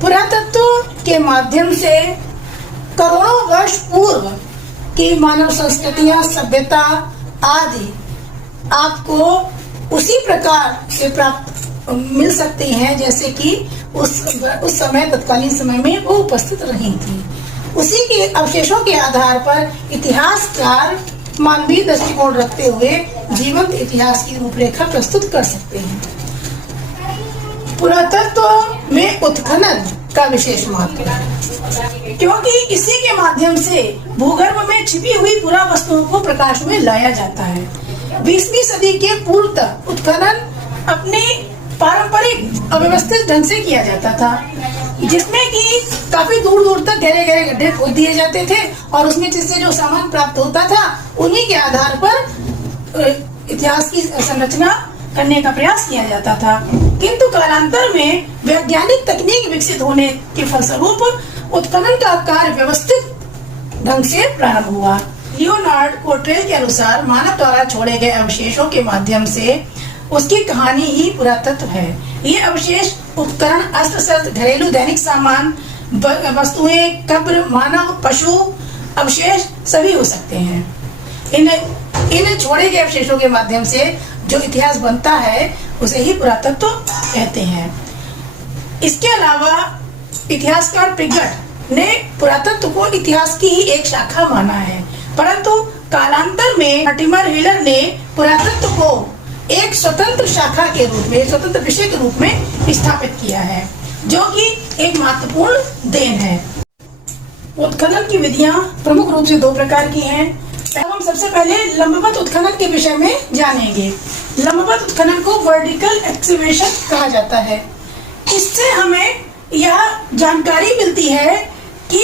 पुरातत्व के माध्यम से करोड़ों वर्ष पूर्व की मानव संस्कृतियां, सभ्यता आदि आपको उसी प्रकार से प्राप्त मिल सकती हैं जैसे कि उस समय, तत्कालीन समय में वो उपस्थित रही थी। उसी के अवशेषों के आधार पर इतिहासकार मानवीय दृष्टिकोण रखते हुए जीवंत इतिहास की रूपरेखा प्रस्तुत कर सकते हैं। पुरातत्व में उत्खनन का विशेष महत्व है, क्योंकि इसी के माध्यम से भूगर्भ में छिपी हुई पुरावस्तुओं को प्रकाश में लाया जाता है। 20वीं सदी के पूर्व तक उत्खनन अपने पारंपरिक अव्यवस्थित ढंग से किया जाता था, जिसमें कि काफी दूर दूर तक गहरे गहरे गड्ढे खोद दिए जाते थे और उसमें जिससे जो सामान प्राप्त होता था उन्हीं के आधार पर इतिहास की संरचना करने का प्रयास किया जाता था। किंतु कालांतर में वैज्ञानिक तकनीक विकसित होने के फलस्वरूप उत्खनन का कार्य व्यवस्थित ढंग से प्रारंभ हुआ। लियोनार्ड कोट्रेल के अनुसार मानव द्वारा छोड़े गए अवशेषों के माध्यम से उसकी कहानी ही पुरातत्व है। ये अवशेष उपकरण, अस्त्र शस्त्र, घरेलू दैनिक सामान, वस्तुएं, कब्र, मानव, पशु अवशेष सभी हो सकते हैं। इन छोड़े गए अवशेषों के माध्यम से जो इतिहास बनता है उसे ही पुरातत्व कहते हैं। इसके अलावा इतिहासकार पिगट ने पुरातत्व को इतिहास की ही एक शाखा माना है, परंतु कालांतर में मॉर्टिमर हिलर ने पुरातत्व को एक स्वतंत्र शाखा के रूप में, स्वतंत्र विषय के रूप में स्थापित किया है, जो कि एक महत्वपूर्ण देन है। उत्खनन की विधियां प्रमुख रूप से दो प्रकार की हैं। हम सबसे पहले लंबवत उत्खनन के विषय में जानेंगे। लंबवत उत्खनन को वर्टिकल एक्सकैवेशन कहा जाता है। इससे हमें यह जानकारी मिलती है कि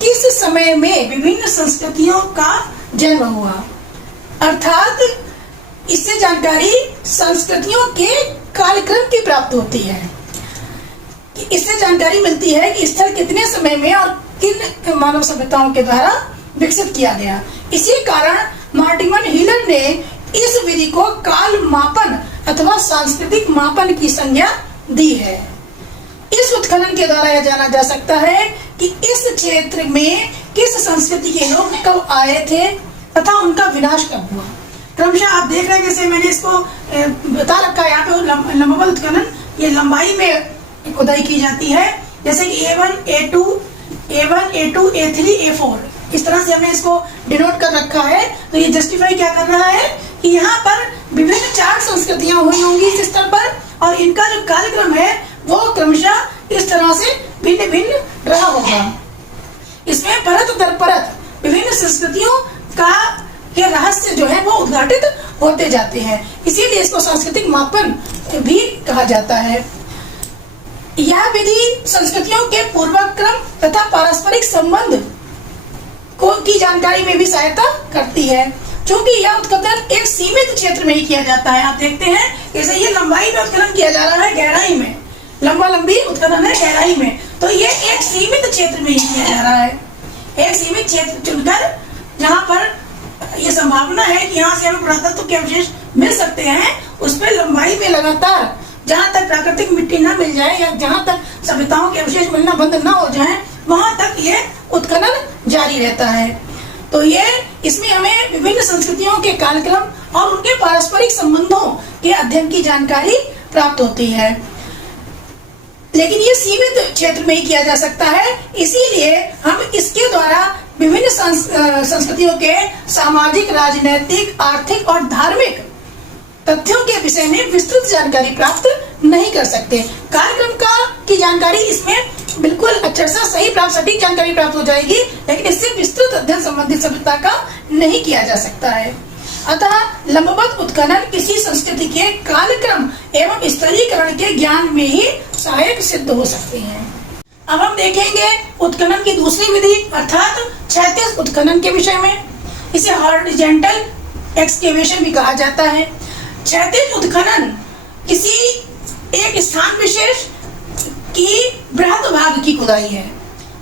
किस समय में विभिन्न संस्कृतियों का जन्म हुआ, अर्थात इससे जानकारी संस्कृतियों के कालक्रम की प्राप्त होती है। इससे जानकारी मिलती है कि स्थल कितने समय में और किन मानव सभ्यताओं के द्वारा विकसित किया गया। इसी कारण मॉर्टिमर हिलर ने इस विधि को काल मापन अथवा सांस्कृतिक मापन की संज्ञा दी है। इस उत्खनन के द्वारा यह जाना जा सकता है कि इस क्षेत्र में किस संस्कृति के लोग कब आए थे तथा उनका विनाश कब हुआ। क्रमशः आप देख रहे हैं, जैसे मैंने इसको बता रखा है यहाँ पे लंबवत उत्खनन, ये लंबाई में खुदाई की जाती है, जैसे कि A1, A2, A2, A3, A4 इस तरह से हमने इसको डिनोट कर रखा है। तो ये जस्टिफाई क्या कर रहा है कि यहाँ पर विभिन्न 4 संस्कृतियां हुई होंगी इस स्तर पर, और इनका जो कालक्रम है वो क्रमशः इस तरह से भिन्न भिन्न रहा होगा। इसमें परत दर परत विभिन्न संस्कृतियों का के रहस्य जो है वो उद्घाटित होते जाते हैं, इसीलिए इसको सांस्कृतिक मापन भी कहा जाता है। यह विधि संस्कृतियों के पूर्वक्रम तथा पारस्परिक संबंध की जानकारी में भी सहायता करती है। क्योंकि यह उत्खनन एक सीमित क्षेत्र में ही किया जाता है। आप देखते हैं जैसे ये लंबाई में उत्खनन किया जा रहा है, गहराई में लंबी उत्खनन है गहराई में, तो ये एक सीमित क्षेत्र में ही किया जा रहा है। एक सीमित क्षेत्र चुनकर जहाँ पर यह संभावना है कि यहाँ से हमें पुरातत्व के अवशेष मिल सकते हैं, उस पर लंबाई में लगातार जहाँ तक प्राकृतिक मिट्टी न मिल जाए या जहाँ तक सभ्यताओं के अवशेष मिलना बंद न हो जाए, वहां तक ये उत्खनन जारी रहता है। तो ये इसमें हमें विभिन्न संस्कृतियों के कालक्रम और उनके पारस्परिक संबंधों के अध्ययन की जानकारी प्राप्त होती है, लेकिन ये सीमित क्षेत्र में ही किया जा सकता है। इसीलिए हम इसके द्वारा विभिन्न संस्कृतियों के सामाजिक, राजनीतिक, आर्थिक और धार्मिक तथ्यों के विषय में विस्तृत जानकारी प्राप्त नहीं कर सकते। कार्यक्रम की जानकारी इसमें बिल्कुल अक्षरशः सही प्राप्त, सटीक जानकारी प्राप्त हो जाएगी, लेकिन इससे विस्तृत अध्ययन संबंधित सभ्यता का नहीं किया जा सकता है। अतः लंबवत उत्खनन किसी संस्कृति के कालक्रम एवं स्तरीकरण के ज्ञान में ही सहायक सिद्ध हो सकते हैं। अब हम देखेंगे उत्खनन की दूसरी विधि अर्थात क्षैतिज उत्खनन के विषय में। इसे हॉरिजॉन्टल एक्सकेवेशन भी कहा जाता है। क्षैतिज उत्खनन किसी एक स्थान विशेष की बृहद भाग की खुदाई है।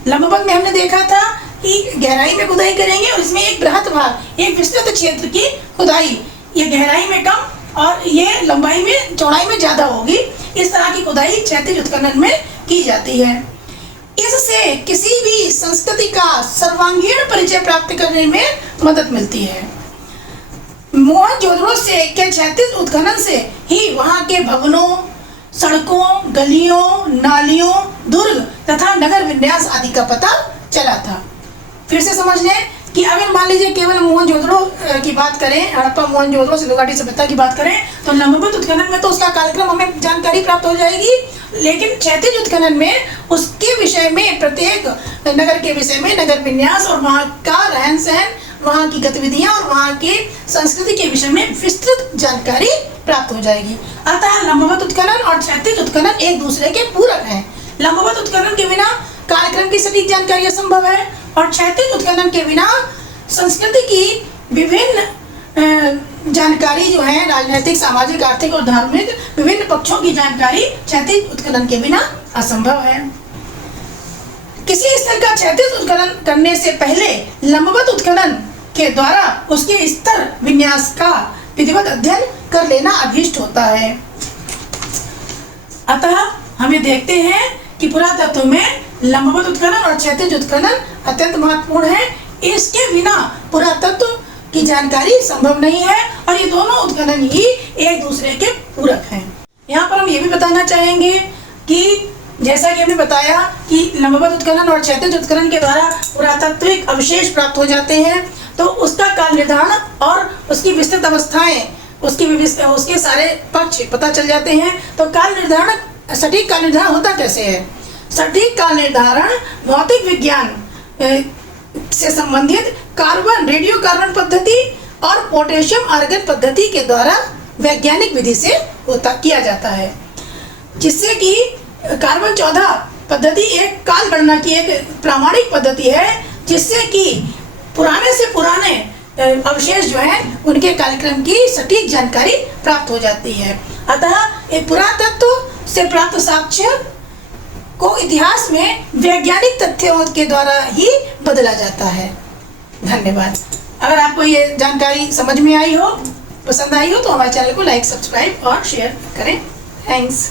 लंबवत में हमने देखा था कि गहराई में खुदाई करेंगे और इसमें एक बृहद भाग, एक विस्तृत क्षेत्र की खुदाई, ये गहराई में कम और ये लंबाई में, चौड़ाई में ज्यादा होगी। इस तरह की खुदाई क्षैतिज उत्खनन में की जाती है। इससे किसी भी संस्कृति का सर्वांगीण परिचय प्राप्त करने में मदद मिलती है। मोहनजोदड़ो से के क्षैतिज उत्खनन से ही वहाँ के भवनों, सड़कों, गलियों, नालियों, दुर्ग तथा नगर विन्यास आदि का पता चला था। फिर से समझ लें कि अगर मान लीजिए केवल मोहनजोदड़ो की बात करें, हड़प्पा मोहनजोदड़ो सिंधु घाटी सभ्यता की बात करें, तो लंबवत उत्खनन में तो उसका कार्यक्रम हमें जानकारी प्राप्त हो जाएगी, लेकिन क्षैतिज उत्खनन में उसके विषय में, प्रत्येक नगर के विषय में, नगर विन्यास और वहाँ का रहन सहन, वहाँ की गतिविधियाँ और वहाँ के संस्कृति के विषय में विस्तृत जानकारी प्राप्त हो जाएगी। अतः लंबवत उत्खनन और क्षैतिज उत्खनन एक दूसरे के पूरक हैं। लंबवत उत्खनन के बिना कार्यक्रम की सटीक जानकारी असंभव है और क्षैतिज उत्खनन के बिना संस्कृति की विभिन्न जानकारी जो है, राजनीतिक, सामाजिक, आर्थिक और धार्मिक विभिन्न पक्षों की जानकारी क्षैतिज उत्खनन के बिना असंभव है। किसी स्थल का क्षैतिज उत्खनन करने से पहले लंबवत उत्खनन के द्वारा उसके स्तर विन्यास का विधिवत अध्ययन कर लेना अभीष्ट होता है। अतः हमें देखते हैं कि पुरातत्व में लंबवत उत्खनन और क्षैतिज उत्खनन अत्यंत महत्वपूर्ण है। इसके बिना पुरातत्व की जानकारी संभव नहीं है और ये दोनों उत्खनन ही एक दूसरे के पूरक हैं। यहाँ पर हम ये भी बताना चाहेंगे कि जैसा कि हमने बताया कि लंबवत उत्खनन और क्षैतिज उत्खनन के द्वारा पुरातात्विक अवशेष प्राप्त हो जाते हैं, तो उसका काल निर्धारण और उसकी विस्तृत अवस्थाएं, उसके सारे पक्ष पता चल जाते हैं। तो काल निर्धारण, सटीक काल निर्धारण होता कैसे है? सटीक काल निर्धारण भौतिक विज्ञान से संबंधित कार्बन, रेडियो कार्बन पद्धति और पोटेशियम आर्गन पद्धति के द्वारा वैज्ञानिक विधि से किया जाता है, जिससे कि कार्बन 14 पद्धति एक काल गणना की एक प्रामाणिक पद्धति है, जिससे कि पुराने से पुराने अवशेष जो हैं उनके कार्यक्रम की सटीक जानकारी प्राप्त हो जाती है। अतः एक पुरातत्व से प्राप्त साक्ष्य को इतिहास में वैज्ञानिक तथ्यों के द्वारा ही बदला जाता है। धन्यवाद। अगर आपको ये जानकारी समझ में आई हो, पसंद आई हो, तो हमारे चैनल को लाइक, सब्सक्राइब और शेयर करें। थैंक्स।